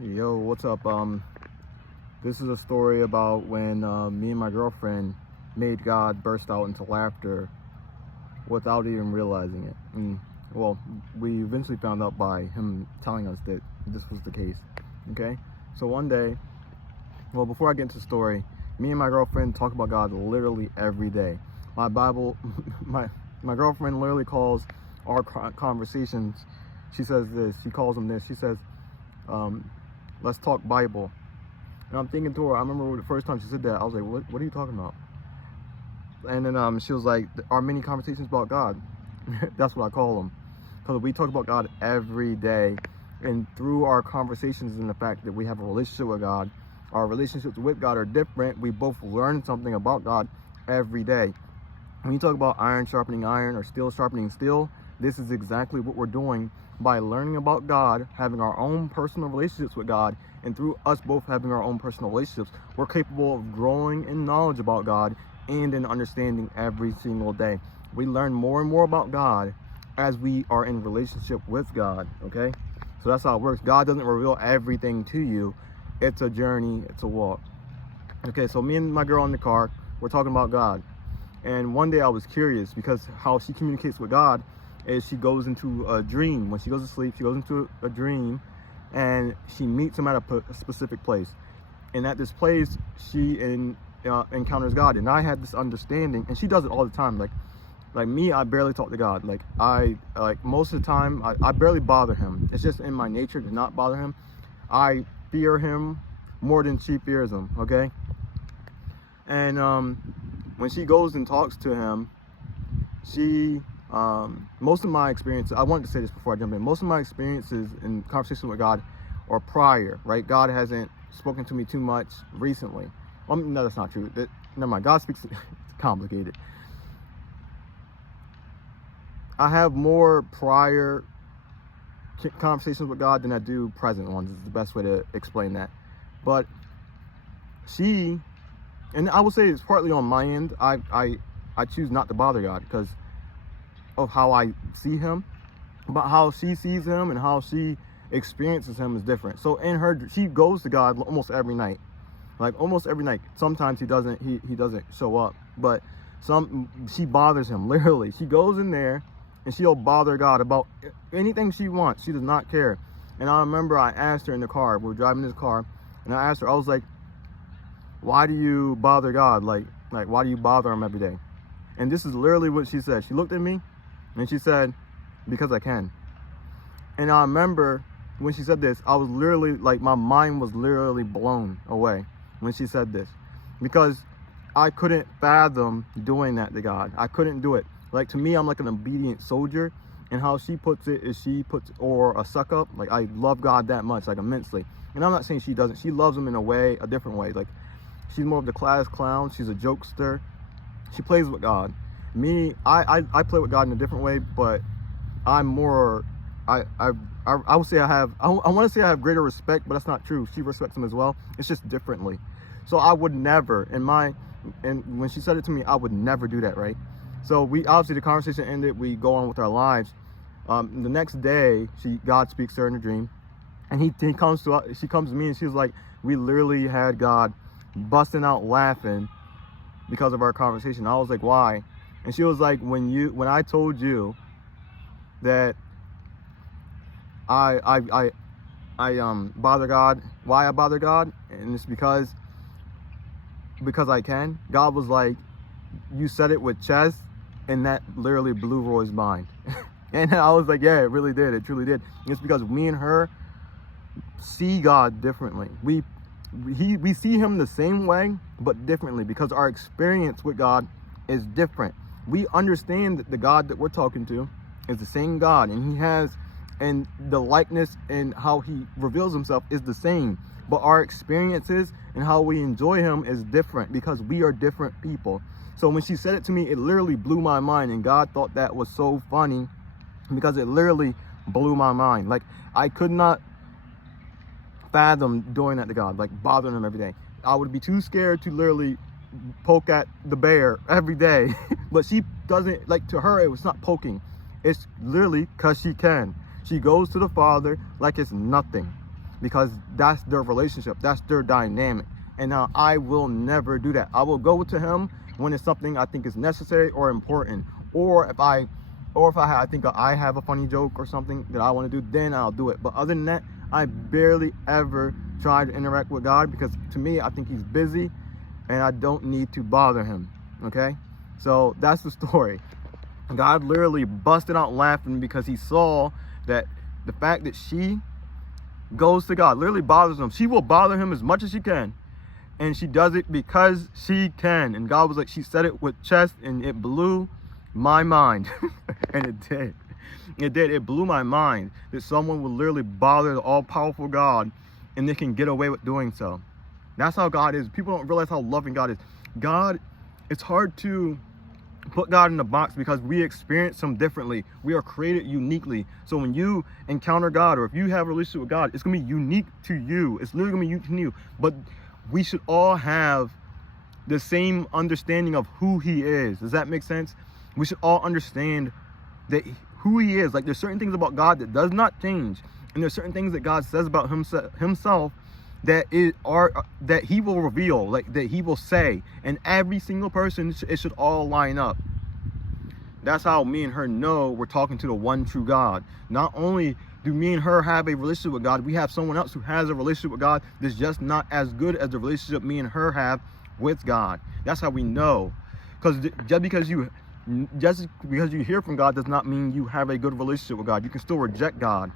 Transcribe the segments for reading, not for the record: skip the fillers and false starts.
Yo, what's up? This is a story about when me and my girlfriend made God burst out into laughter without even realizing it. Well, we eventually found out by him telling us that this was the case. Okay? So one day, well, before I get into the story, me and my girlfriend talk about God literally every day. My Bible, my girlfriend literally calls our conversations, she says this, she calls them this, she says, let's talk Bible. And I'm thinking to her, I remember the first time she said that, I was like, what are you talking about? And then she was like, our mini conversations about God. That's what I call them. Because we talk about God every day. And through our conversations and the fact that we have a relationship with God, our relationships with God are different. We both learn something about God every day. When you talk about iron sharpening iron or steel sharpening steel, this is exactly what we're doing by learning about God, having our own personal relationships with God, and through us both having our own personal relationships, we're capable of growing in knowledge about God and in understanding every single day. We learn more and more about God as we are in relationship with God, okay? So that's how it works. God doesn't reveal everything to you. It's a journey, it's a walk. Okay, so me and my girl in the car, we're talking about God. And one day I was curious because how she communicates with God is she goes into a dream. When she goes to sleep, she goes into a dream and she meets him at a specific place. And at this place, she encounters God. And I had this understanding, and she does it all the time. Like me, I barely talk to God. Like most of the time, I barely bother him. It's just in my nature to not bother him. I fear him more than she fears him, okay? And when she goes and talks to him, she most of my experiences, I wanted to say this before I jump in, most of my experiences in conversation with God are prior, right? God hasn't spoken to me too much recently. No, that's not true. Never mind. God speaks, it's complicated. I have more prior conversations with God than I do present ones, is the best way to explain that. But she, and I would say it's partly on my end, I choose not to bother God because of how I see him, but how she sees him and how she experiences him is different. So she goes to God almost every night, like almost every night. Sometimes he doesn't show up, but she bothers him literally. She goes in there and she'll bother God about anything she wants. She does not care. And I remember I asked her in the car, we were driving this car, and I asked her, I was like, why do you bother God? Like why do you bother him every day? And this is literally what she said. She looked at me and she said, because I can. And I remember when she said this, I was literally, like, my mind was literally blown away when she said this, because I couldn't fathom doing that to God. I couldn't do it. Like, to me, I'm like an obedient soldier, and how she puts it is or a suck up. Like, I love God that much, like, immensely. And I'm not saying she doesn't. She loves him in a different way. Like, she's more of the class clown. She's a jokester. She plays with God. Me, I play with God in a different way, but I'm more, I would say I want to say I have greater respect, but that's not true. She respects him as well. It's just differently. So I would never, and when she said it to me, I would never do that, right? So obviously the conversation ended, we go on with our lives. The next day, God speaks to her in a dream, and she comes to me and she's like, we literally had God busting out laughing because of our conversation. I was like, why? And she was like, when I told you that I bother God, why I bother God, and it's because I can. God was like, you said it with chest, and that literally blew Roy's mind. And I was like, yeah, it really did. It truly did. It's because me and her see God differently. We see him the same way, but differently, because our experience with God is different. We understand that the God that we're talking to is the same God, and the likeness and how he reveals himself is the same, but our experiences and how we enjoy him is different because we are different people. So when she said it to me, it literally blew my mind, and God thought that was so funny because it literally blew my mind. Like, I could not fathom doing that to God, like bothering him every day. I would be too scared to literally poke at the bear every day. But she doesn't, like, to her, it was not poking. It's literally because she can. She goes to the Father like it's nothing. because that's their relationship, that's their dynamic. And now I will never do that. I will go to him when it's something I think is necessary or important, or if I think I have a funny joke or something that I want to do, then I'll do it. But other than that, I barely ever try to interact with God, because to me, I think he's busy and I don't need to bother him. Okay, so that's the story. God literally busted out laughing because he saw that the fact that she goes to God literally bothers him. She will bother him as much as she can, and she does it because she can. And God was like, she said it with chest, and it blew my mind. And it blew my mind that someone would literally bother the all-powerful God and they can get away with doing so. That's how God is. People don't realize how loving God is. God, it's hard to put God in a box because we experience him differently. We are created uniquely. So when you encounter God, or if you have a relationship with God, it's going to be unique to you. It's literally going to be unique to you. But we should all have the same understanding of who he is. Does that make sense? We should all understand that who he is. Like, there's certain things about God that does not change, and there's certain things that God says about himself that he will reveal, like that he will say, and every single person, it should all line up. That's how me and her know we're talking to the one true God. Not only do me and her have a relationship with God, we have someone else who has a relationship with God that's just not as good as the relationship me and her have with God. That's how we know. Because just because you hear from God does not mean you have a good relationship with God. You can still reject God.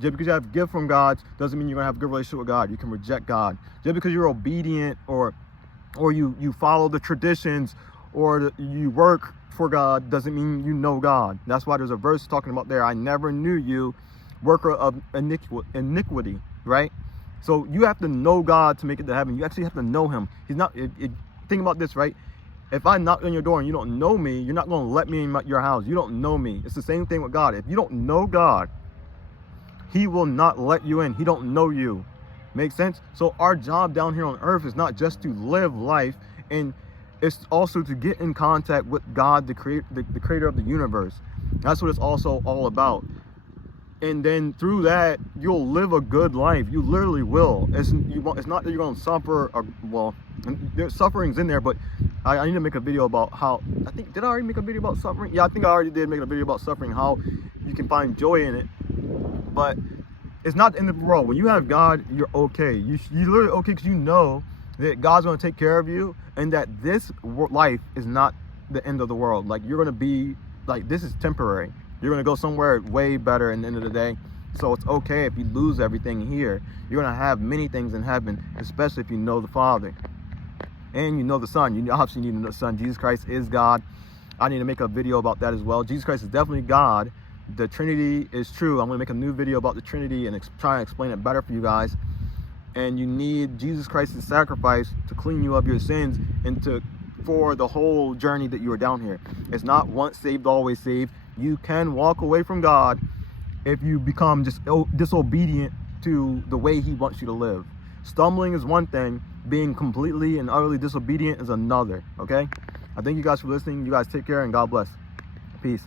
Just because you have a gift from God doesn't mean you're going to have a good relationship with God. You can reject God. Just because you're obedient or you follow the traditions or you work for God doesn't mean you know God. That's why there's a verse talking about there, I never knew you, worker of iniquity, right? So you have to know God to make it to heaven. You actually have to know him. He's not, think about this, right? If I knock on your door and you don't know me, you're not going to let me in your house. You don't know me. It's the same thing with God. If you don't know God, he will not let you in. He don't know you. Make sense? So our job down here on earth is not just to live life, and it's also to get in contact with God, the creator of the universe. That's what it's also all about. And then through that, you'll live a good life. You literally will. It's not that you're going to suffer. Well, there's sufferings in there, but I need to make a video about how, did I already make a video about suffering? Yeah, I think I already did make a video about suffering, how you can find joy in it. But it's not the end of the world. When you have God, you're okay. You're literally okay because you know that God's going to take care of you, and that this life is not the end of the world. Like, you're going to be, like, this is temporary. You're going to go somewhere way better in the end of the day. So it's okay if you lose everything here. You're going to have many things in heaven, especially if you know the Father. And you know the Son. You obviously need to know the Son. Jesus Christ is God. I need to make a video about that as well. Jesus Christ is definitely God. The Trinity is true. I'm going to make a new video about the Trinity and try and explain it better for you guys. And you need Jesus Christ's sacrifice to clean you of your sins and for the whole journey that you are down here. It's not once saved, always saved. You can walk away from God if you become just disobedient to the way he wants you to live. Stumbling is one thing. Being completely and utterly disobedient is another. Okay? I thank you guys for listening. You guys take care and God bless. Peace.